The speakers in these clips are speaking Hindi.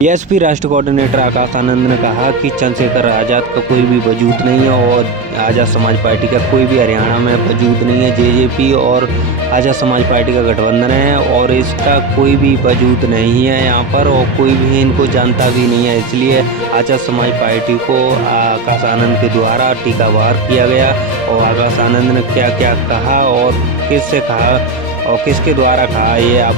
बीएसपी राष्ट्रीय कोऑर्डिनेटर आकाश आनंद ने कहा कि चंद्रशेखर आज़ाद का कोई भी वजूद नहीं है और आज़ाद समाज पार्टी का कोई भी हरियाणा में वजूद नहीं है। जेजेपी और आज़ाद समाज पार्टी का गठबंधन है और इसका कोई भी वजूद नहीं है यहाँ पर और कोई भी इनको जानता भी नहीं है। इसलिए आज़ाद समाज पार्टी को आकाश आनंद के द्वारा टीकावार किया गया। और आकाश आनंद ने क्या क्या कहा और किससे कहा और किसके द्वारा कहा, ये आप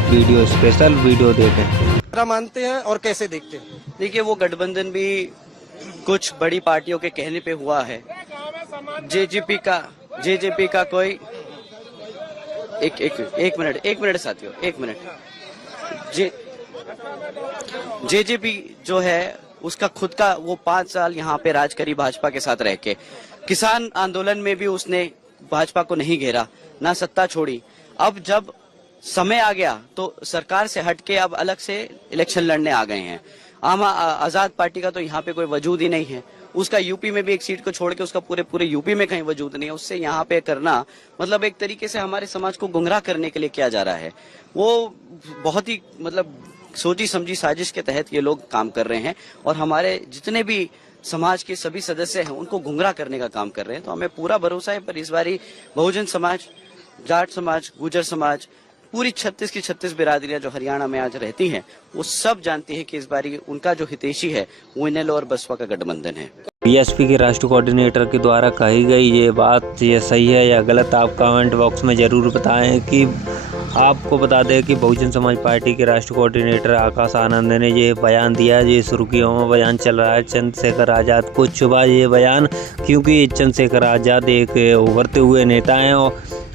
स्पेशल वीडियो देखें। मानते हैं और कैसे देखते हैं? देखिए, वो गठबंधन भी कुछ बड़ी पार्टियों के कहने पे हुआ है। जेजेपी का कोई एक मिनट साथियों, एक मिनट। जेजेपी जो है उसका खुद का वो 5 साल यहाँ पे राज करी भाजपा के साथ रह के। किसान आंदोलन में भी उसने भाजपा को नहीं घेरा, ना सत्ता छोड़ी। अब जब समय आ गया तो सरकार से हटके अब अलग से इलेक्शन लड़ने आ गए हैं। आजाद पार्टी का तो यहाँ पे कोई वजूद ही नहीं है। उसका यूपी में भी एक सीट को छोड़ के उसका पूरे यूपी में कहीं वजूद नहीं है। उससे यहाँ पे करना मतलब एक तरीके से हमारे समाज को गुमराह करने के लिए किया जा रहा है। वो बहुत ही मतलब सोची समझी साजिश के तहत ये लोग काम कर रहे हैं और हमारे जितने भी समाज के सभी सदस्य हैं उनको गुमराह करने का काम कर रहे हैं। तो हमें पूरा भरोसा है, पर इस बारी बहुजन समाज, जाट समाज, गुर्जर समाज, पूरी 36 की 36 बिरादरियां जो हरियाणा में आज रहती हैं, वो सब जानती हैं कि इस बारी उनका जो हितैषी है वो इनेलो और बसपा का गठबंधन है। बीएसपी के राष्ट्रीय कोऑर्डिनेटर के द्वारा कही गई ये बात, ये सही है या गलत, आप कमेंट बॉक्स में ज़रूर बताएं। कि आपको बता दें कि बहुजन समाज पार्टी के राष्ट्रीय कोऑर्डिनेटर आकाश आनंद ने ये बयान दिया। ये सुर्खियों में बयान चल रहा है चंद्रशेखर आज़ाद को चुभा ये बयान, क्योंकि चंद्रशेखर आज़ाद एक उभरते हुए नेता हैं।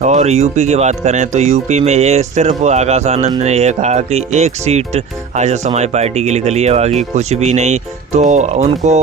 और यूपी की बात करें तो यूपी में ये सिर्फ आकाश आनंद ने यह कहा कि एक सीट आज़ाद समाज पार्टी के लिए निकली है, बाकी कुछ भी नहीं। तो उनको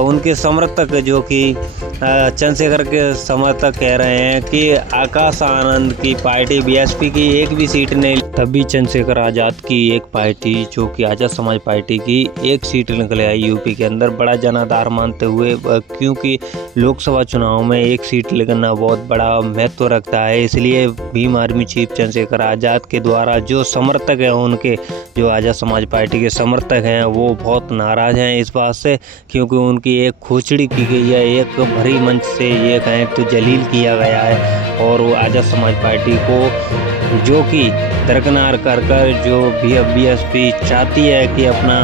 उनके समर्थक जो कि चंद्रशेखर के समर्थक कह रहे हैं कि आकाश आनंद की पार्टी बीएसपी की एक भी सीट नहीं, तभी चंद्रशेखर आज़ाद की एक पार्टी जो कि आज़ाद समाज पार्टी की एक सीट निकल आई यूपी के अंदर, बड़ा जनाधार मानते हुए। क्योंकि लोकसभा चुनाव में एक सीट लेना बहुत बड़ा महत्व रखता है। इसलिए भीम आर्मी चीफ चंद्रशेखर आज़ाद के द्वारा जो समर्थक हैं, उनके जो आज़ाद समाज पार्टी के समर्थक हैं, वो बहुत नाराज़ हैं इस बात से, क्योंकि उनकी एक खोचड़ी की गई है, एक भरी मंच से ये कहें तो जलील किया गया है। और वो आज़ाद समाज पार्टी को जो कि दरकिनार कर जो बीएसपी चाहती है कि अपना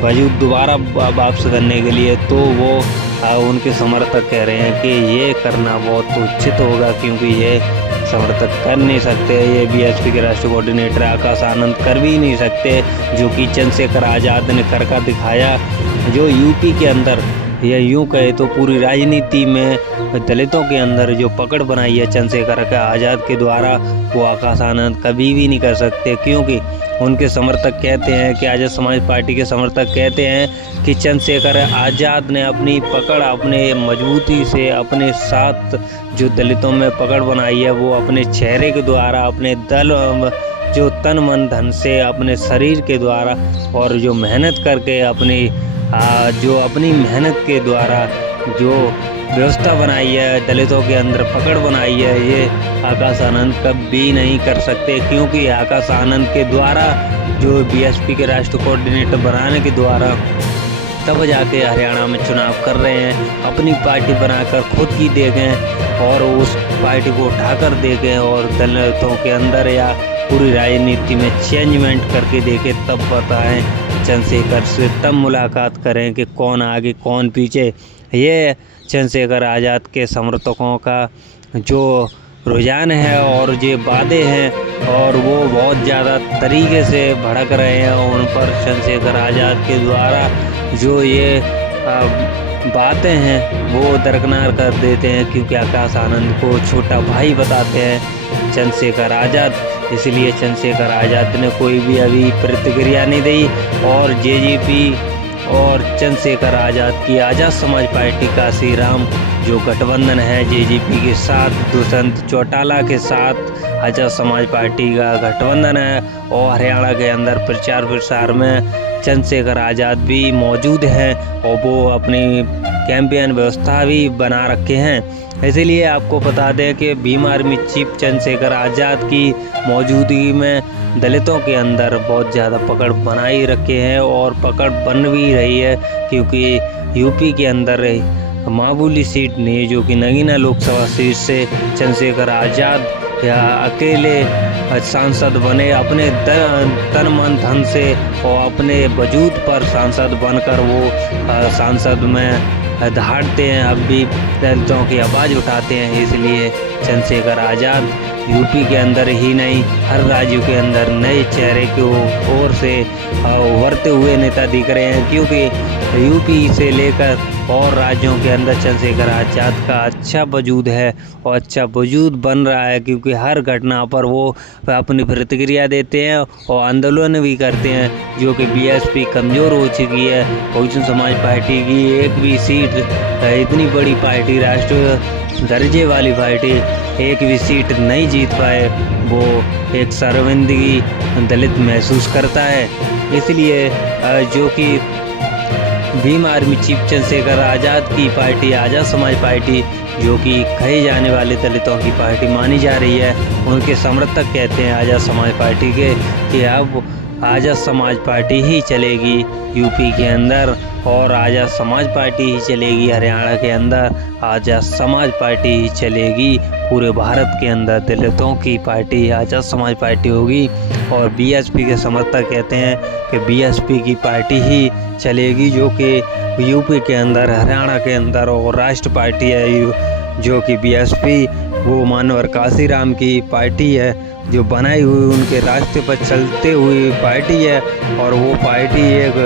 वजूद दोबारा वापस करने के लिए, तो वो उनके समर्थक कह रहे हैं कि ये करना बहुत उचित होगा, क्योंकि ये समर्थक कर नहीं सकते, ये बीएसपी के राष्ट्रीय कोऑर्डिनेटर आकाश आनंद कर भी नहीं सकते, जो कि चंद्रशेखर आज़ाद ने करके दिखाया। जो यूपी के अंदर या यूँ कहे तो पूरी राजनीति में दलितों के अंदर जो पकड़ बनाई है चंद्रशेखर आज़ाद के द्वारा, वो आकाश आनंद कभी भी नहीं कर सकते। क्योंकि उनके समर्थक कहते हैं कि आज़ाद समाज पार्टी के समर्थक कहते हैं कि चंद्रशेखर आज़ाद ने अपनी पकड़ अपने मजबूती से अपने साथ जो दलितों में पकड़ बनाई है, वो अपने चेहरे के द्वारा, अपने दल जो तन मन धन से, अपने शरीर के द्वारा और जो मेहनत करके अपनी मेहनत के द्वारा जो व्यवस्था बनाई है, दलितों के अंदर पकड़ बनाई है, ये आकाश आनंद कभी नहीं कर सकते। क्योंकि आकाश आनंद के द्वारा जो बीएसपी के राष्ट्रीय कोऑर्डिनेटर बनाने के द्वारा तब जाके हरियाणा में चुनाव कर रहे हैं। अपनी पार्टी बनाकर खुद की देखें और उस पार्टी को उठाकर देखें और दलितों के अंदर या पूरी राजनीति में चेंजमेंट करके देखें, तब बताएं चंद्रशेखर से, तब मुलाकात करें कि कौन आगे कौन पीछे। ये चंद्रशेखर आज़ाद के समर्थकों का जो रुझान है और ये वादे हैं, और वो बहुत ज़्यादा तरीके से भड़क रहे हैं उन पर चंद्रशेखर आज़ाद के द्वारा। जो ये बातें हैं वो दरकिनार कर देते हैं, क्योंकि आकाश आनंद को छोटा भाई बताते हैं चंद्रशेखर आज़ाद। इसलिए चंद्रशेखर आज़ाद ने कोई भी अभी प्रतिक्रिया नहीं दी। और जेजेपी और चंद्रशेखर आज़ाद की आज़ाद समाज पार्टी का श्री राम जो गठबंधन है जेजेपी के साथ, दुष्यंत चौटाला के साथ आज़ाद समाज पार्टी का गठबंधन है। और हरियाणा के अंदर प्रचार प्रसार में चंद्रशेखर आज़ाद भी मौजूद हैं और वो अपनी कैंपेन व्यवस्था भी बना रखे हैं। इसीलिए आपको बता दें कि भीम आर्मी चीफ चंद्रशेखर आज़ाद की मौजूदगी में दलितों के अंदर बहुत ज़्यादा पकड़ बनाई रखे हैं और पकड़ बन भी रही है, क्योंकि यूपी के अंदर मामूली सीट नहीं, जो कि नगीना लोकसभा सीट से चंद्रशेखर आज़ाद या अकेले सांसद बने अपने तन मन धन से और अपने वजूद पर सांसद बनकर वो सांसद में दहाड़ते हैं, अब भी दलितों की आवाज़ उठाते हैं। इसलिए चंद्रशेखर आज़ाद यूपी के अंदर ही नहीं, हर राज्य के अंदर नए चेहरे की ओर से उभरते हुए नेता दिख रहे हैं, क्योंकि यूपी से लेकर और राज्यों के अंदर चंद्रशेखर आज़ाद का अच्छा वजूद है और अच्छा वजूद बन रहा है, क्योंकि हर घटना पर वो अपनी प्रतिक्रिया देते हैं और आंदोलन भी करते हैं, जो कि बीएसपी कमज़ोर हो चुकी है। बहुजन समाज पार्टी की एक भी सीट, इतनी बड़ी पार्टी, राष्ट्रीय दर्जे वाली पार्टी, एक भी सीट नहीं जीत पाए, वो एक शर्मिंदगी दलित महसूस करता है। इसलिए जो कि भीम आर्मी चीफ चंद्रशेखर आज़ाद की पार्टी, आज़ाद समाज पार्टी, जो कि कहे जाने वाले दलितों की पार्टी मानी जा रही है, उनके समर्थक कहते हैं आज़ाद समाज पार्टी के कि अब आज़ाद समाज पार्टी ही चलेगी यूपी के अंदर, और आज़ाद समाज पार्टी ही चलेगी हरियाणा के अंदर, आज़ाद समाज पार्टी ही चलेगी पूरे भारत के अंदर। दलितों की पार्टी आज़ाद समाज पार्टी होगी। और बीएसपी के समर्थक कहते हैं कि बीएसपी की पार्टी ही चलेगी, जो कि यूपी के अंदर, हरियाणा के अंदर, और राष्ट्र पार्टी है जो कि बीएसपी वो मानवर काशीराम की पार्टी है, जो बनाई हुई उनके रास्ते पर चलते हुई पार्टी है। और वो पार्टी एक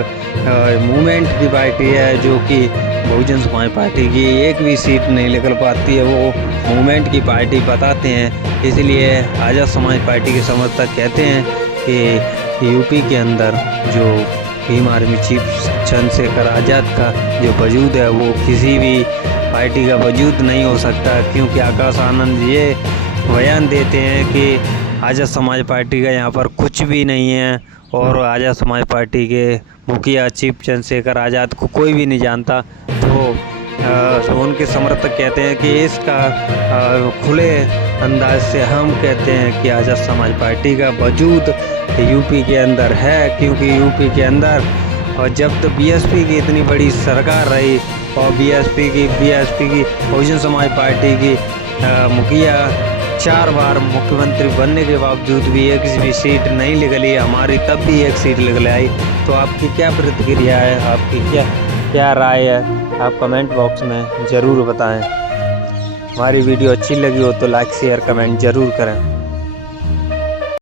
मूवमेंट की पार्टी है, जो कि बहुजन समाज पार्टी की एक भी सीट नहीं निकल पाती है, वो मूवमेंट की पार्टी बताते हैं। इसलिए आज़ाद समाज पार्टी के समर्थक कहते हैं कि यूपी के अंदर जो भीम आर्मी चीफ चंद्रशेखर आज़ाद का जो वजूद है, वो किसी भी पार्टी का वजूद नहीं हो सकता, क्योंकि आकाश आनंद ये बयान देते हैं कि आज़ाद समाज पार्टी का यहाँ पर कुछ भी नहीं है, और आज़ाद समाज पार्टी के मुखिया चीफ चंद्रशेखर आज़ाद को कोई भी नहीं जानता। तो उनके समर्थक कहते हैं कि इसका खुले अंदाज से हम कहते हैं कि आज़ाद समाज पार्टी का वजूद यूपी के अंदर है, क्योंकि यूपी के अंदर और जब तो बीएसपी की इतनी बड़ी सरकार रही, और बीएसपी की बहुजन समाज पार्टी की मुखिया 4 बार मुख्यमंत्री बनने के बावजूद भी एक भी सीट नहीं निकली, हमारी तब भी एक सीट निकल आई। तो आपकी क्या प्रतिक्रिया है, आपकी क्या राय है, आप कमेंट बॉक्स में ज़रूर बताएं। हमारी वीडियो अच्छी लगी हो तो लाइक शेयर कमेंट ज़रूर करें।